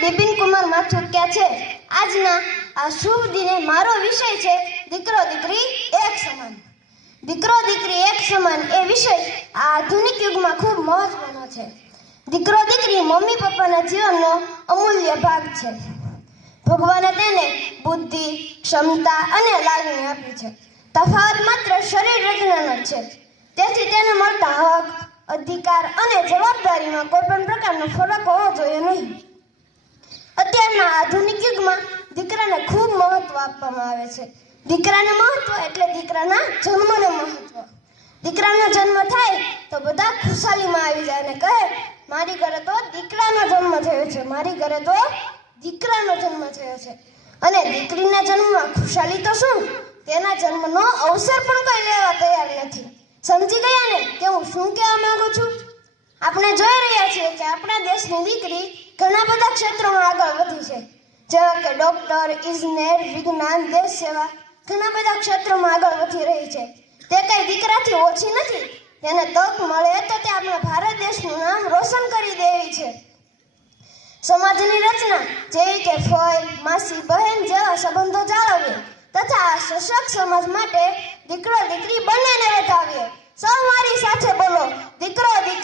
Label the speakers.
Speaker 1: બિપિન કુમાર માથુકિયા છે. આજના આ શુભ દિને મારો વિષય છે દીકરો દીકરી એક સમાન. દીકરો દીકરી એક સમાન એ વિષય આ આધુનિક યુગમાં ખૂબ મહત્વનો છે. દીકરો દીકરી મમ્મી પપ્પાના જીવનનો અમૂલ્ય ભાગ છે. ભગવાને તેને બુદ્ધિ, ક્ષમતા અને લાગણી આપી છે. તફાવત માત્ર શરીર રચનાનો છે. તેથી તેને મળતા હક, અધિકાર અને જવાબદારીમાં કોઈ પણ પ્રકારનો ફરક હોવો જોઈએ નહીં. આધુનિક દીકરાને ખૂબ મહત્વ આપવામાં આવે છે. દીકરાને મહત્વ એટલે દીકરાના જન્મને મહત્વ. દીકરાનો જન્મ થાય તો બધા ખુશાલીમાં આવી જાય અને કહે, મારી ઘરે તો દીકરાનો જન્મ થયો છે, મારી ઘરે તો દીકરાનો જન્મ થયો છે. અને દીકરીના જન્મમાં ખુશાલી તો શું? તેના જન્મનો અવસર પણ કોઈ લેવા તૈયાર નથી. સમજી ગયા ને? કે હું શું કહેવા માંગુ છું? આપણે જોઈ રહ્યા છીએ કે આપણા દેશની દીકરી ઘણા બધા ક્ષેત્રોમાં આગળ વધી છે. જેવા કે ડોક્ટર ઇજનેર વિજ્ઞાન, દેશ સેવા ઘણા બધા ક્ષેત્રોમાં આગળ વધી રહી છે. તે કઈ દીકરાથી ઓછી નથી. તેને તક મળે તો તે આપણા ભારત દેશનું નામ રોશન કરી દેવી છે. સમાજની રચના જેવી કે ફોય માસી, બહેન જેવા સંબંધો જાળવીએ તથા સશક્ત સમાજ માટે દીકરો દીકરી બંનેને વધાવીએ